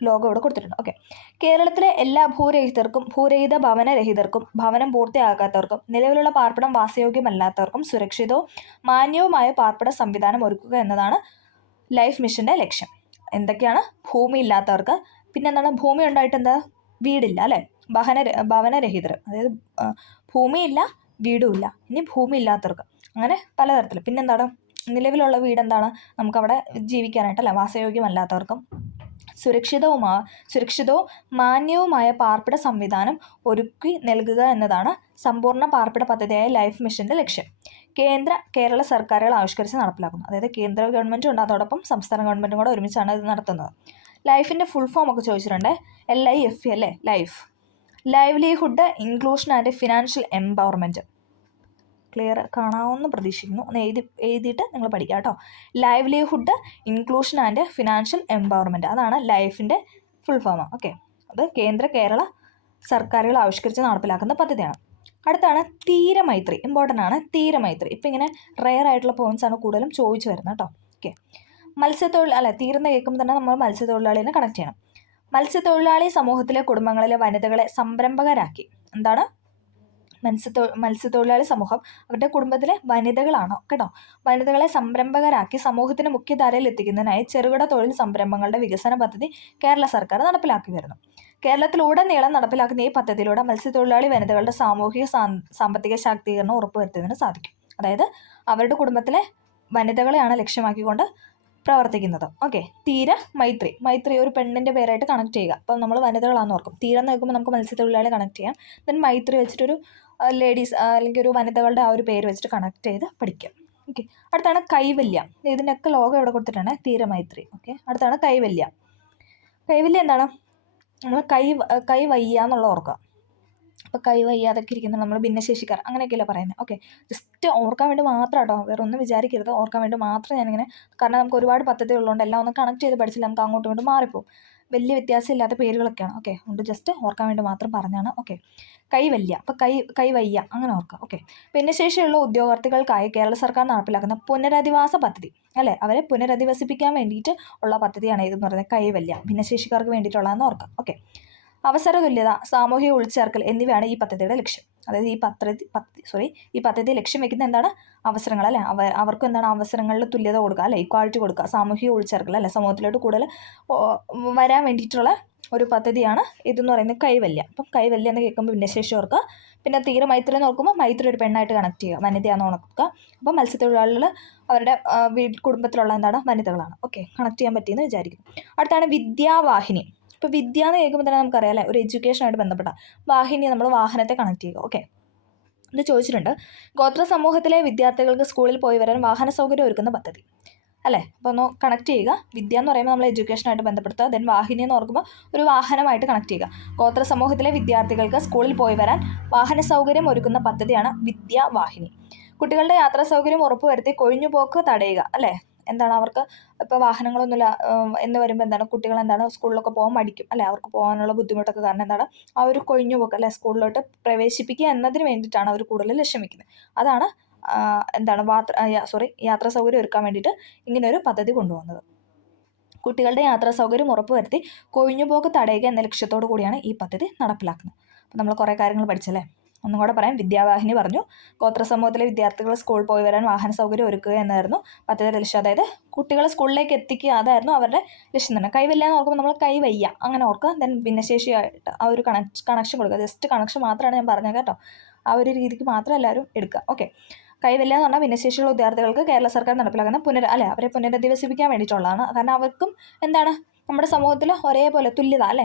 ലോഗോ ഇവിടെ കൊടുത്തിട്ടുണ്ട്. ഓക്കെ. കേരളത്തിലെ എല്ലാ ഭൂരഹിത ഭവനരഹിതർക്കും ഭവനം പൂർത്തിയാകാത്തവർക്കും നിലവിലുള്ള പാർപ്പിടം വാസയോഗ്യമല്ലാത്തവർക്കും സുരക്ഷിതവും മാന്യവുമായ പാർപ്പിട സംവിധാനം ഒരുക്കുക എന്നതാണ് ലൈഫ് മിഷൻ്റെ ലക്ഷ്യം. എന്തൊക്കെയാണ്? ഭൂമി ഇല്ലാത്തവർക്ക്, പിന്നെ എന്താണ് ഭൂമി ഉണ്ടായിട്ട് എന്താ വീടില്ല അല്ലേ, ഭവനരഹിതർ, അതായത് ഭൂമിയില്ല വീടുമില്ല, ഇനി ഭൂമി ഇല്ലാത്തവർക്ക്, അങ്ങനെ പലതരത്തിൽ. പിന്നെന്താണ് നിലവിലുള്ള വീടെന്താണ് നമുക്കവിടെ ജീവിക്കാനായിട്ടല്ല, വാസയോഗ്യമല്ലാത്തവർക്കും സുരക്ഷിതവും മാന്യവുമായ പാർപ്പിട സംവിധാനം ഒരുക്കി നൽകുക എന്നതാണ് സമ്പൂർണ്ണ പാർപ്പിട പദ്ധതിയായ ലൈഫ് മിഷൻ്റെ ലക്ഷ്യം. കേരള സർക്കാരുകൾ ആവിഷ്കരിച്ച് നടപ്പിലാക്കുന്നു. അതായത് കേന്ദ്ര ഗവൺമെൻറ്റും ഉണ്ട്, അതോടൊപ്പം സംസ്ഥാന ഗവൺമെൻറ്റും കൂടെ ഒരുമിച്ചാണ് ഇത് നടത്തുന്നത്. ലൈഫിൻ്റെ ഫുൾ ഫോം ഒക്കെ ചോദിച്ചിട്ടുണ്ട്. LIFE അല്ലേ, life. Livelihood inclusion and financial empowerment. Clear കാണാമെന്ന് പ്രതീക്ഷിക്കുന്നു. ഒന്ന് എഴുതിയിട്ട് നിങ്ങൾ പഠിക്കുക കേട്ടോ. Livelihood inclusion and financial empowerment, അതാണ് ലൈഫിൻ്റെ ഫുൾ ഫോം. ഓക്കെ. അത് കേരള സർക്കാരുകൾ ആവിഷ്കരിച്ച് നടപ്പിലാക്കുന്ന പദ്ധതിയാണ്. അടുത്താണ് തീരമൈത്രി. ഇമ്പോർട്ടൻ്റ് ആണ് തീരമൈത്രി. ഇപ്പം ഇങ്ങനെ റെയർ ആയിട്ടുള്ള പോയിന്റ്സ് ആണ് കൂടുതലും ചോദിച്ചു വരുന്നത് കേട്ടോ. ഓക്കെ. തീർന്ന് കേൾക്കുമ്പോൾ തന്നെ നമ്മൾ മത്സ്യത്തൊഴിലാളിനെ കണക്ട് ചെയ്യണം. മത്സ്യത്തൊഴിലാളി സമൂഹത്തിലെ കുടുംബങ്ങളിലെ വനിതകളെ സംരംഭകരാക്കി. എന്താണ് മത്സ്യത്തൊഴിലാളി സമൂഹം അവരുടെ കുടുംബത്തിലെ വനിതകളാണ് കേട്ടോ. വനിതകളെ സംരംഭകരാക്കി സമൂഹത്തിന് മുഖ്യധാരയിൽ എത്തിക്കുന്നതിനായി ചെറുകിട തൊഴിൽ സംരംഭങ്ങളുടെ വികസന പദ്ധതി കേരള സർക്കാർ നടപ്പിലാക്കി വരുന്നു. കേരളത്തിലുടനീളം നടപ്പിലാക്കുന്ന ഈ പദ്ധതിയിലൂടെ മത്സ്യത്തൊഴിലാളി വനിതകളുടെ സാമൂഹിക സാമ്പത്തിക ശാക്തീകരണം ഉറപ്പുവരുത്തുന്നതിന് സാധിക്കും. അതായത് അവരുടെ കുടുംബത്തിലെ വനിതകളെയാണ് ലക്ഷ്യമാക്കിക്കൊണ്ട് പ്രവർത്തിക്കുന്നത്. ഓക്കെ. മൈത്രി ഒരു പെണ്ണിൻ്റെ പേരായിട്ട് കണക്ട് ചെയ്യുക. അപ്പം നമ്മൾ വനിതകളാണെന്ന് ഓർക്കും. തീരം നോക്കുമ്പോൾ നമുക്ക് മത്സ്യത്തൊഴിലാളി കണക്ട് ചെയ്യാം. ദെൻ മൈത്രി വെച്ചിട്ടൊരു ലേഡീസ് അല്ലെങ്കിൽ ഒരു വനിതകളുടെ ആ ഒരു പേര് വെച്ചിട്ട് കണക്ട് ചെയ്ത് പഠിക്കാം. ഓക്കെ. അടുത്താണ് കൈവല്യം. ഇതിൻ്റെയൊക്കെ ലോഗോ ഇവിടെ കൊടുത്തിട്ടാണ് തീരമൈത്രി. ഓക്കെ. അടുത്താണ് കൈവല്യം. എന്താണ്? നമ്മൾ കൈ വയ്യ എന്നുള്ള ഓർക്കുക. അപ്പോൾ കൈ വയ്യാതൊക്കെ ഇരിക്കുന്നത് നമ്മൾ ഭിന്നശേഷിക്കാർ അങ്ങനെയൊക്കെയല്ലേ പറയുന്നത്. ഓക്കെ. ജസ്റ്റ് ഓർക്കാൻ വേണ്ടി മാത്രം കേട്ടോ, വേറെ ഒന്നും വിചാരിക്കരുത്. ഓർക്കാൻ വേണ്ടി മാത്രം ഞാനിങ്ങനെ, കാരണം നമുക്ക് ഒരുപാട് പദ്ധതികളുള്ളതുകൊണ്ട് എല്ലാം ഒന്ന് കണക്ട് ചെയ്ത് പഠിച്ചില്ല നമുക്ക് അങ്ങോട്ടും ഇങ്ങോട്ടും മാറിപ്പോവും. വലിയ വ്യത്യാസമില്ലാത്ത പേരുകളൊക്കെയാണ്. ഓക്കെ. അതുകൊണ്ട് ജസ്റ്റ് ഓർക്കാൻ വേണ്ടി മാത്രം പറഞ്ഞാണ്. ഓക്കെ. കൈവല്യ. അപ്പോൾ കൈ വയ്യ അങ്ങനെ ഓർക്കുക. ഓക്കെ. ഭിന്നശേഷിയുള്ള ഉദ്യോഗാർത്ഥികൾക്കായി കേരള സർക്കാർ നടപ്പിലാക്കുന്ന പുനരധിവാസ പദ്ധതി അല്ലേ, അവരെ പുനരധിവസിപ്പിക്കാൻ വേണ്ടിയിട്ട് ഉള്ള പദ്ധതിയാണ് ഇതെന്ന് പറയുന്നത് കൈവല്യ. ഭിന്നശേഷിക്കാർക്ക് വേണ്ടിയിട്ടുള്ളതെന്ന് ഓർക്കുക. ഓക്കെ. അവസര തുല്യത, സാമൂഹിക ഉൾച്ചേർക്കൽ എന്നിവയാണ് ഈ പദ്ധതിയുടെ ലക്ഷ്യം. അതായത് ഈ പദ്ധതി ലക്ഷ്യം വെക്കുന്ന എന്താണ്? അവസരങ്ങൾ അല്ലേ, അവർക്ക് എന്താണ് അവസരങ്ങളിൽ തുല്യത കൊടുക്കുക അല്ലേ, ഇക്വാളിറ്റി കൊടുക്കുക, സാമൂഹിക ഉൾച്ചേർക്കൽ അല്ലേ, സമൂഹത്തിലോട്ട് കൂടുതൽ വരാൻ വേണ്ടിയിട്ടുള്ള ഒരു പദ്ധതിയാണ് ഇതെന്ന് പറയുന്നത് കൈവല്യം. അപ്പം കൈവല്യം എന്ന് കേൾക്കുമ്പോൾ ഭിന്നശേഷി ഓർക്കുക. പിന്നെ തീരമൈത്രി എന്ന് ഓർക്കുമ്പോൾ മൈത്രി ഒരു പെണ്ണായിട്ട് കണക്ട് ചെയ്യുക, വനിതയാണെന്ന് ഓർക്കുക. അപ്പം മത്സ്യത്തൊഴിലാളികൾ അവരുടെ കുടുംബത്തിലുള്ള എന്താണ് വനിതകളാണ്. ഓക്കെ. കണക്ട് ചെയ്യാൻ പറ്റിയെന്ന് വിചാരിക്കുന്നു. അടുത്താണ് വിദ്യാവാഹിനി. ഇപ്പോൾ വിദ്യ എന്ന് കേൾക്കുമ്പോൾ തന്നെ നമുക്കറിയാം അല്ലേ, ഒരു എഡ്യൂക്കേഷനായിട്ട് ബന്ധപ്പെട്ട വാഹിനി, നമ്മൾ വാഹനത്തെ കണക്ട് ചെയ്യുക. ഓക്കെ. ഇത് ചോദിച്ചിട്ടുണ്ട്. ഗോത്ര സമൂഹത്തിലെ വിദ്യാർത്ഥികൾക്ക് സ്കൂളിൽ പോയി വരാൻ വാഹന സൗകര്യം ഒരുക്കുന്ന പദ്ധതി അല്ലേ. അപ്പോൾ ഒന്ന് കണക്ട് ചെയ്യുക. വിദ്യ എന്ന് പറയുമ്പോൾ നമ്മൾ എഡ്യൂക്കേഷനായിട്ട് ബന്ധപ്പെടുത്തുക. ദെൻ വാഹിനി എന്ന് ഓർക്കുമ്പോൾ ഒരു വാഹനമായിട്ട് കണക്ട് ചെയ്യുക. ഗോത്ര സമൂഹത്തിലെ വിദ്യാർത്ഥികൾക്ക് സ്കൂളിൽ പോയി വരാൻ വാഹന സൗകര്യം ഒരുക്കുന്ന പദ്ധതിയാണ് വിദ്യാവാഹിനി. കുട്ടികളുടെ യാത്രാ സൗകര്യം ഉറപ്പുവരുത്തി കൊഴിഞ്ഞുപോക്ക് തടയുക അല്ലേ. എന്താണ് അവർക്ക് ഇപ്പോൾ വാഹനങ്ങളൊന്നുമില്ല എന്ന് വരുമ്പോൾ എന്താണ് കുട്ടികൾ എന്താണ് സ്കൂളിലൊക്കെ പോകാൻ മടിക്കും അല്ലേ, അവർക്ക് പോകാനുള്ള ബുദ്ധിമുട്ടൊക്കെ കാരണം എന്താണ് ആ ഒരു കൊഴിഞ്ഞുപോക്ക് അല്ലേ, സ്കൂളിലോട്ട് പ്രവേശിപ്പിക്കുക എന്നതിന് വേണ്ടിയിട്ടാണ് അവർ കൂടുതൽ ലക്ഷ്യം വയ്ക്കുന്നത്. അതാണ് എന്താണ് യാത്രാ സൗകര്യം ഒരുക്കാൻ വേണ്ടിയിട്ട് ഇങ്ങനെ ഒരു പദ്ധതി കൊണ്ടുവന്നത്. കുട്ടികളുടെ യാത്രാ സൗകര്യം ഉറപ്പുവരുത്തി കൊഴിഞ്ഞുപോക്ക് തടയുക എന്ന ലക്ഷ്യത്തോടു കൂടിയാണ് ഈ പദ്ധതി നടപ്പിലാക്കുന്നത്. അപ്പോൾ നമ്മൾ കുറേ കാര്യങ്ങൾ പഠിച്ചല്ലേ. ഒന്നും കൂടെ പറയാം. വിദ്യാവാഹിനി പറഞ്ഞു. ഗോത്ര സമൂഹത്തിലെ വിദ്യാർത്ഥികൾ സ്കൂളിൽ പോയി വരാൻ വാഹന സൗകര്യം ഒരുക്കുക എന്നായിരുന്നു പദ്ധതിയുടെ ലക്ഷ്യം. അതായത് കുട്ടികളെ സ്കൂളിലേക്ക് എത്തിക്കുക, അതായിരുന്നു അവരുടെ ലക്ഷ്യം തന്നെ. കൈവല്ല എന്ന് ഓർക്കുമ്പോൾ നമ്മൾ കൈവയ്യ അങ്ങനെ ഓർക്കുക. ദെൻ ഭിന്നശേഷിയായിട്ട് ആ ഒരു കണക്ഷൻ കൊടുക്കുക. ജസ്റ്റ് കണക്ഷൻ മാത്രമാണ് ഞാൻ പറഞ്ഞത് കേട്ടോ. ആ ഒരു രീതിക്ക് മാത്രം എല്ലാവരും എടുക്കുക. ഓക്കെ. കൈവല്ല എന്ന് പറഞ്ഞാൽ ഭിന്നശേഷിയുള്ള വിദ്യാർത്ഥികൾക്ക് കേരള സർക്കാർ നടപ്പിലാക്കുന്ന അവരെ പുനരധിവസിപ്പിക്കാൻ വേണ്ടിയിട്ടുള്ളതാണ്. കാരണം അവർക്കും എന്താണ് നമ്മുടെ സമൂഹത്തിൽ ഒരേപോലെ തുല്യത അല്ലേ.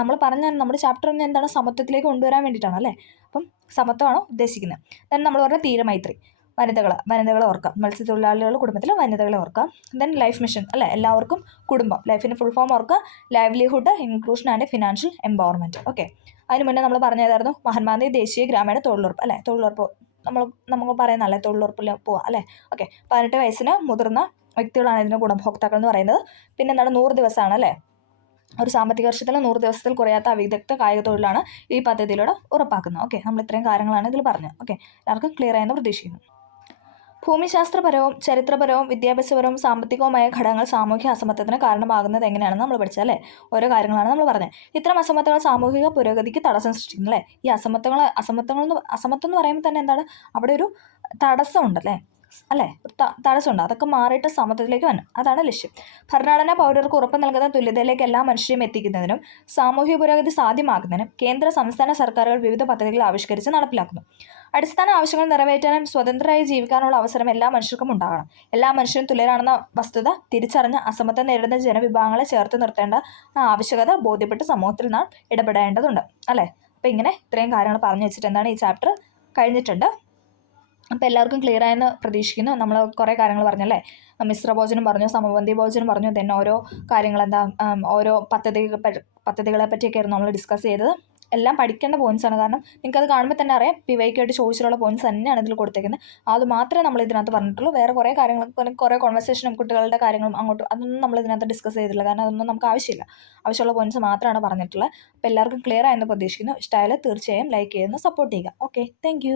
നമ്മൾ പറഞ്ഞ നമ്മുടെ ചാപ്റ്റർ എന്താണ് സമത്വത്തിലേക്ക് കൊണ്ടുവരാൻ വേണ്ടിയിട്ടാണ് അല്ലേ. അപ്പം സമത്വമാണ് ഉദ്ദേശിക്കുന്നത്. ദെൻ നമ്മൾ പറഞ്ഞ തീരമൈത്രി, വനിതകളെ ഓർക്കാം. മത്സ്യത്തൊഴിലാളികളുടെ കുടുംബത്തിൽ വനിതകളെ ഓർക്കാം. ദെൻ ലൈഫ് മിഷൻ അല്ലേ, എല്ലാവർക്കും കുടുംബം. ലൈഫിൻ്റെ ഫുൾ ഫോം ഓർക്കുക, livelihood, inclusion and financial empowerment. Okay. അതിന് മുന്നേ നമ്മൾ പറഞ്ഞതായിരുന്നു മഹാത്മാഗാന്ധി ദേശീയ ഗ്രാമീണ തൊഴിലുറപ്പ് അല്ലേ. തൊഴിലുറപ്പ് നമുക്ക് പറയുന്നതല്ലേ, തൊഴിലുറപ്പിൽ പോവാം അല്ലേ. ഓക്കെ. 18 വയസ്സിന് മുതിർന്ന വ്യക്തികളാണ് ഇതിൻ്റെ ഗുണഭോക്താക്കൾ എന്ന് പറയുന്നത്. പിന്നെ എന്താണ്, 100 ദിവസമാണ് അല്ലേ. ഒരു സാമ്പത്തിക വർഷത്തിൽ 100 ദിവസത്തിൽ കുറയാത്ത അവിദഗ്ധ കായിക തൊഴിലാണ് ഈ പദ്ധതിയിലൂടെ ഉറപ്പാക്കുന്നത്. ഓക്കെ. നമ്മൾ ഇത്രയും കാര്യങ്ങളാണ് ഇതിൽ പറഞ്ഞത്. ഓക്കെ. എല്ലാവർക്കും ക്ലിയർ ആയെന്ന് പ്രതീക്ഷിക്കുന്നു. ഭൂമിശാസ്ത്രപരവും ചരിത്രപരവും വിദ്യാഭ്യാസപരവും സാമ്പത്തികവുമായ ഘടകങ്ങൾ സാമൂഹ്യ അസമത്വത്തിന് കാരണമാകുന്നത് എങ്ങനെയാണെന്ന് നമ്മൾ പഠിച്ചത് അല്ലേ. ഓരോ കാര്യങ്ങളാണ് നമ്മൾ പറഞ്ഞത്. ഇത്തരം അസമത്വങ്ങൾ സാമൂഹിക പുരോഗതിക്ക് തടസ്സം സൃഷ്ടിക്കുന്നു അല്ലേ. ഈ അസമത്വം എന്ന് പറയുമ്പോൾ തന്നെ എന്താണ്, അവിടെ ഒരു തടസ്സമുണ്ടല്ലേ അല്ലേ. തടസ്സമുണ്ട്. അതൊക്കെ മാറിയിട്ട് സമത്വത്തിലേക്ക് വരണം, അതാണ് ലക്ഷ്യം. ഭരണഘടന പൗരർക്ക് ഉറപ്പ് നൽകുന്ന തുല്യതയിലേക്ക് എല്ലാ മനുഷ്യരെയും എത്തിക്കുന്നതിനും സാമൂഹിക പുരോഗതി സാധ്യമാക്കുന്നതിനും കേന്ദ്ര സംസ്ഥാന സർക്കാരുകൾ വിവിധ പദ്ധതികൾ ആവിഷ്കരിച്ച് നടപ്പിലാക്കുന്നു. അടിസ്ഥാന ആവശ്യങ്ങൾ നിറവേറ്റാനും സ്വതന്ത്രരായി ജീവിക്കാനുള്ള അവസരം എല്ലാ മനുഷ്യർക്കും ഉണ്ടാകണം. എല്ലാ മനുഷ്യരും തുല്യരാണെന്ന വസ്തുത തിരിച്ചറിഞ്ഞ് അസമത്വം നേരിടുന്ന ജനവിഭാഗങ്ങളെ ചേർത്ത് നിർത്തേണ്ട ആവശ്യകത ബോധ്യപ്പെട്ട് സമൂഹത്തിൽ നാം ഇടപെടേണ്ടതുണ്ട് അല്ലേ. അപ്പോൾ ഇങ്ങനെ ഇത്രയും കാര്യങ്ങൾ പറഞ്ഞു വെച്ചിട്ട് എന്താണ് ഈ ചാപ്റ്റർ കഴിഞ്ഞിട്ടുണ്ട്. അപ്പോൾ എല്ലാവർക്കും ക്ലിയർ ആയെന്ന് പ്രതീക്ഷിക്കുന്നു. നമ്മൾ കുറേ കാര്യങ്ങൾ പറഞ്ഞല്ലേ. മിശ്ര ഭോജനം പറഞ്ഞു, സമപന്തി ഭോജനം പറഞ്ഞു. then ഓരോ കാര്യങ്ങൾ ഓരോ പദ്ധതികളെ പറ്റിയൊക്കെയായിരുന്നു നമ്മൾ ഡിസ്കസ് ചെയ്തത്. എല്ലാം പഠിക്കേണ്ട പോയിൻറ്റ്സാണ്. കാരണം നിങ്ങൾക്കത് കാണുമ്പോൾ തന്നെ അറിയാം, പിവൈക്കായിട്ട് ചോദിച്ചിട്ടുള്ള പോയിൻറ്റ്സ് തന്നെയാണ് ഇതിൽ കൊടുത്തേക്കുന്നത്. അത് മാത്രമേ നമ്മൾ ഇതിനകത്ത് പറഞ്ഞിട്ടുള്ളൂ. വേറെ കുറേ കാര്യങ്ങൾ, കുറേ കോൺവെർസേഷനും കുട്ടികളുടെ കാര്യങ്ങളും അതൊന്നും നമ്മൾ ഇതിനകത്ത് ഡിസ്കസ് ചെയ്തിട്ടില്ല. കാരണം അതൊന്നും നമുക്ക് ആവശ്യമില്ല. ആവശ്യമുള്ള പോയിൻറ്റ്സ് മാത്രമാണ് പറഞ്ഞിട്ടുള്ളത്. അപ്പോൾ എല്ലാവർക്കും ക്ലിയർ ആയെന്ന് പ്രതീക്ഷിക്കുന്നു. ഇഷ്ടമായാലും തീർച്ചയായും ലൈക്ക് ചെയ്യുന്ന സപ്പോർട്ട് ചെയ്യുക. Okay, thank